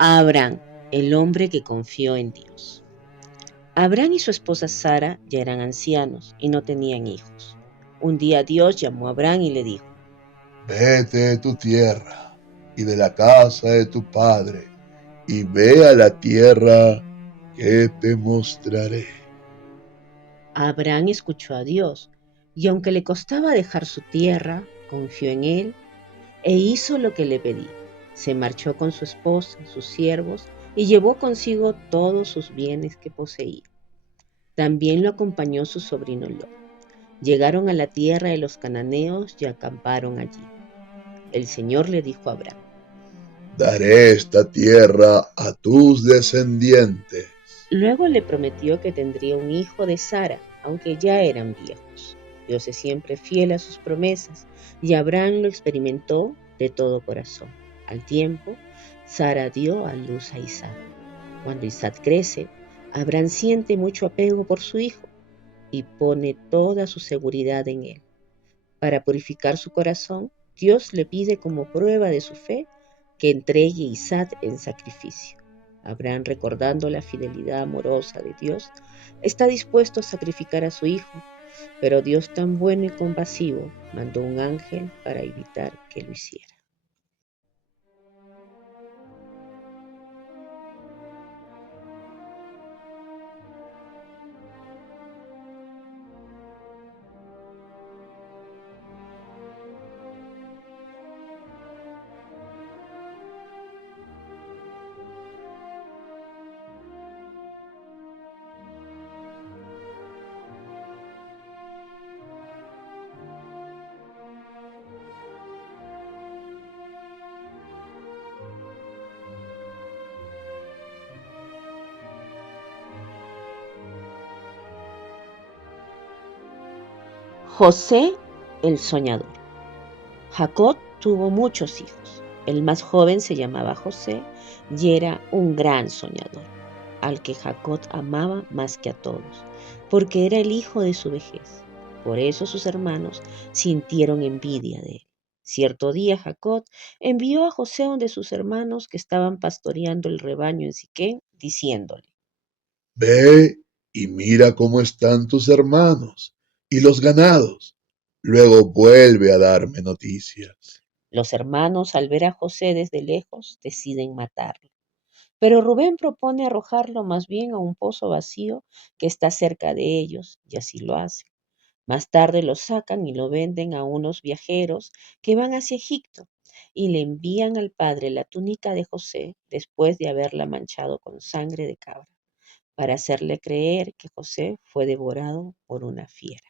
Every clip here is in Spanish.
A Abraham, el hombre que confió en Dios. Abraham y su esposa Sara ya eran ancianos y no tenían hijos. Un día Dios llamó a Abraham y le dijo: Vete de tu tierra y de la casa de tu padre, y ve a la tierra que te mostraré. Abraham escuchó a Dios y aunque le costaba dejar su tierra, confió en él e hizo lo que le pedía. Se marchó con su esposa, sus siervos y llevó consigo todos sus bienes que poseía. También lo acompañó su sobrino Lot. Llegaron a la tierra de los cananeos y acamparon allí. El Señor le dijo a Abraham: Daré esta tierra a tus descendientes. Luego le prometió que tendría un hijo de Sara, aunque ya eran viejos. Dios es siempre fiel a sus promesas y Abraham lo experimentó de todo corazón. Al tiempo, Sara dio a luz a Isaac. Cuando Isaac crece, Abraham siente mucho apego por su hijo y pone toda su seguridad en él. Para purificar su corazón, Dios le pide como prueba de su fe que entregue a Isaac en sacrificio. Abraham, recordando la fidelidad amorosa de Dios, está dispuesto a sacrificar a su hijo, pero Dios, tan bueno y compasivo, mandó un ángel para evitar que lo hiciera. José el soñador. Jacob tuvo muchos hijos. El más joven se llamaba José y era un gran soñador, al que Jacob amaba más que a todos, porque era el hijo de su vejez. Por eso sus hermanos sintieron envidia de él. Cierto día Jacob envió a José donde sus hermanos que estaban pastoreando el rebaño en Siquén, diciéndole: Ve y mira cómo están tus hermanos y los ganados. Luego vuelve a darme noticias. Los hermanos, al ver a José desde lejos, deciden matarlo. Pero Rubén propone arrojarlo más bien a un pozo vacío que está cerca de ellos, y así lo hacen. Más tarde lo sacan y lo venden a unos viajeros que van hacia Egipto y le envían al padre la túnica de José después de haberla manchado con sangre de cabra, para hacerle creer que José fue devorado por una fiera.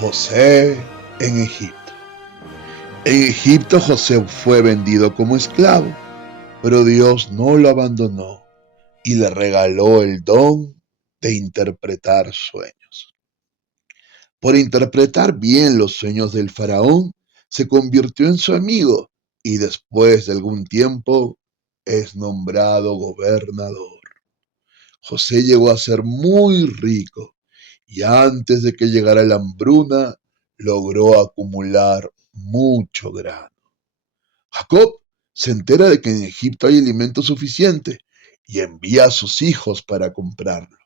José en Egipto. En Egipto José fue vendido como esclavo, pero Dios no lo abandonó y le regaló el don de interpretar sueños. Por interpretar bien los sueños del faraón, se convirtió en su amigo y después de algún tiempo es nombrado gobernador. José llegó a ser muy rico y antes de que llegara la hambruna logró acumular mucho grano. Jacob se entera de que en Egipto hay alimento suficiente y envía a sus hijos para comprarlo.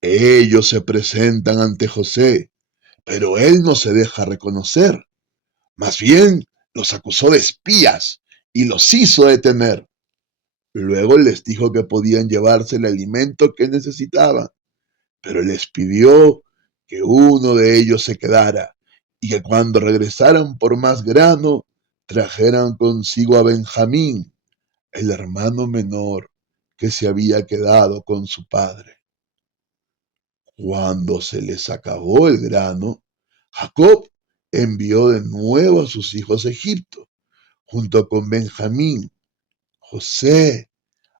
Ellos se presentan ante José, pero él no se deja reconocer. Más bien los acusó de espías y los hizo detener. Luego les dijo que podían llevarse el alimento que necesitaban, pero les pidió que uno de ellos se quedara y que cuando regresaran por más grano, trajeran consigo a Benjamín, el hermano menor que se había quedado con su padre. Cuando se les acabó el grano, Jacob envió de nuevo a sus hijos a Egipto, junto con Benjamín. José,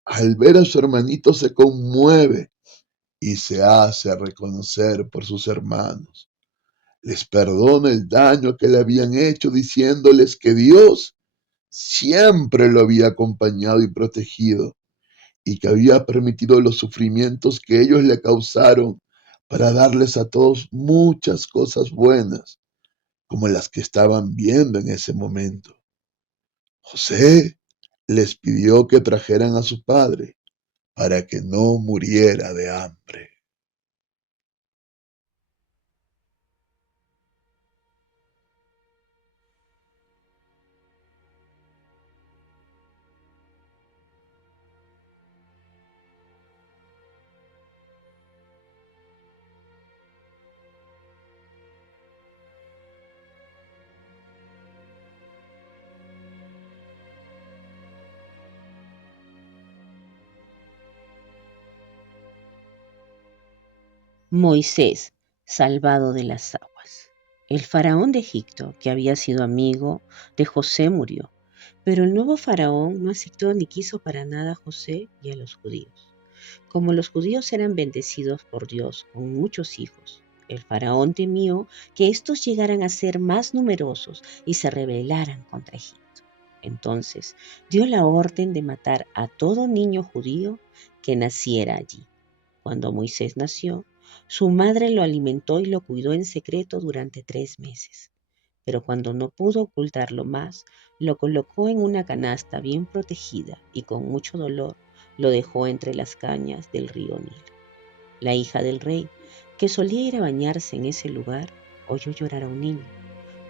al ver a su hermanito, se conmueve y se hace reconocer por sus hermanos. Les perdona el daño que le habían hecho, diciéndoles que Dios siempre lo había acompañado y protegido, y que había permitido los sufrimientos que ellos le causaron para darles a todos muchas cosas buenas, como las que estaban viendo en ese momento. José les pidió que trajeran a su padre para que no muriera de hambre. Moisés, salvado de las aguas. El faraón de Egipto, que había sido amigo de José, murió, pero el nuevo faraón no aceptó ni quiso para nada a José y a los judíos. Como los judíos eran bendecidos por Dios con muchos hijos, el faraón temió que estos llegaran a ser más numerosos y se rebelaran contra Egipto. Entonces dio la orden de matar a todo niño judío que naciera allí. Cuando Moisés nació, su madre lo alimentó y lo cuidó en secreto durante 3 meses. Pero cuando no pudo ocultarlo más, lo colocó en una canasta bien protegida y con mucho dolor lo dejó entre las cañas del río Nilo. La hija del rey, que solía ir a bañarse en ese lugar, oyó llorar a un niño.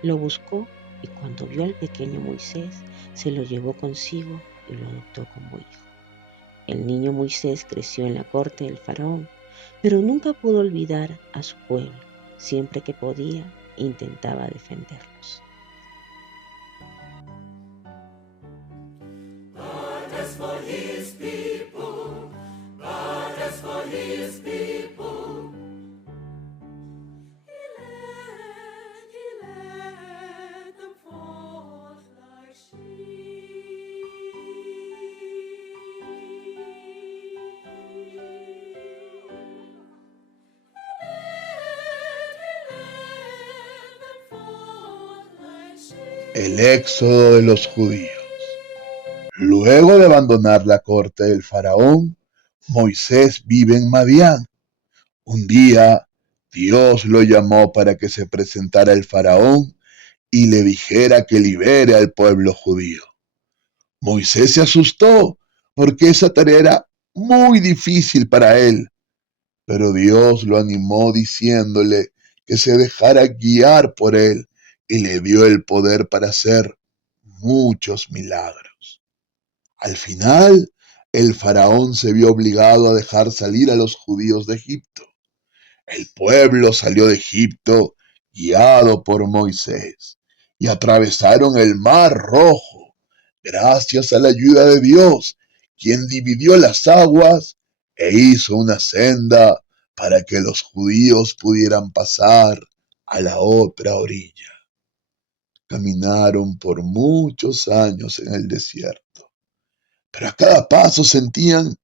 Lo buscó y cuando vio al pequeño Moisés, se lo llevó consigo y lo adoptó como hijo. El niño Moisés creció en la corte del faraón, pero nunca pudo olvidar a su pueblo. Siempre que podía, intentaba defenderlos. El éxodo de los judíos. Luego de abandonar la corte del faraón, Moisés vive en Madián. Un día, Dios lo llamó para que se presentara al faraón y le dijera que libere al pueblo judío. Moisés se asustó porque esa tarea era muy difícil para él, pero Dios lo animó diciéndole que se dejara guiar por él y le dio el poder para hacer muchos milagros. Al final, el faraón se vio obligado a dejar salir a los judíos de Egipto. El pueblo salió de Egipto guiado por Moisés y atravesaron el Mar Rojo gracias a la ayuda de Dios, quien dividió las aguas e hizo una senda para que los judíos pudieran pasar a la otra orilla. Caminaron por muchos años en el desierto, pero a cada paso sentían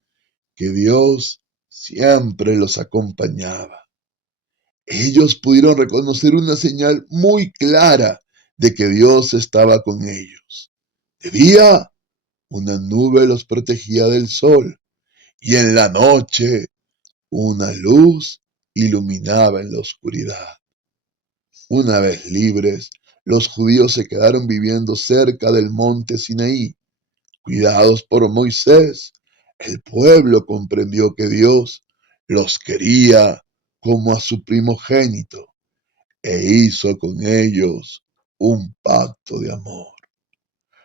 que Dios siempre los acompañaba. Ellos pudieron reconocer una señal muy clara de que Dios estaba con ellos. De día, una nube los protegía del sol y en la noche, una luz iluminaba en la oscuridad. Una vez libres, los judíos se quedaron viviendo cerca del monte Sinaí. Cuidados por Moisés, el pueblo comprendió que Dios los quería como a su primogénito e hizo con ellos un pacto de amor.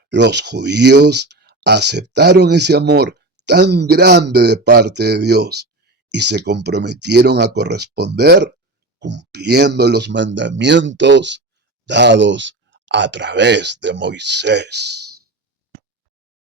Los judíos aceptaron ese amor tan grande de parte de Dios y se comprometieron a corresponder cumpliendo los mandamientos dados a través de Moisés.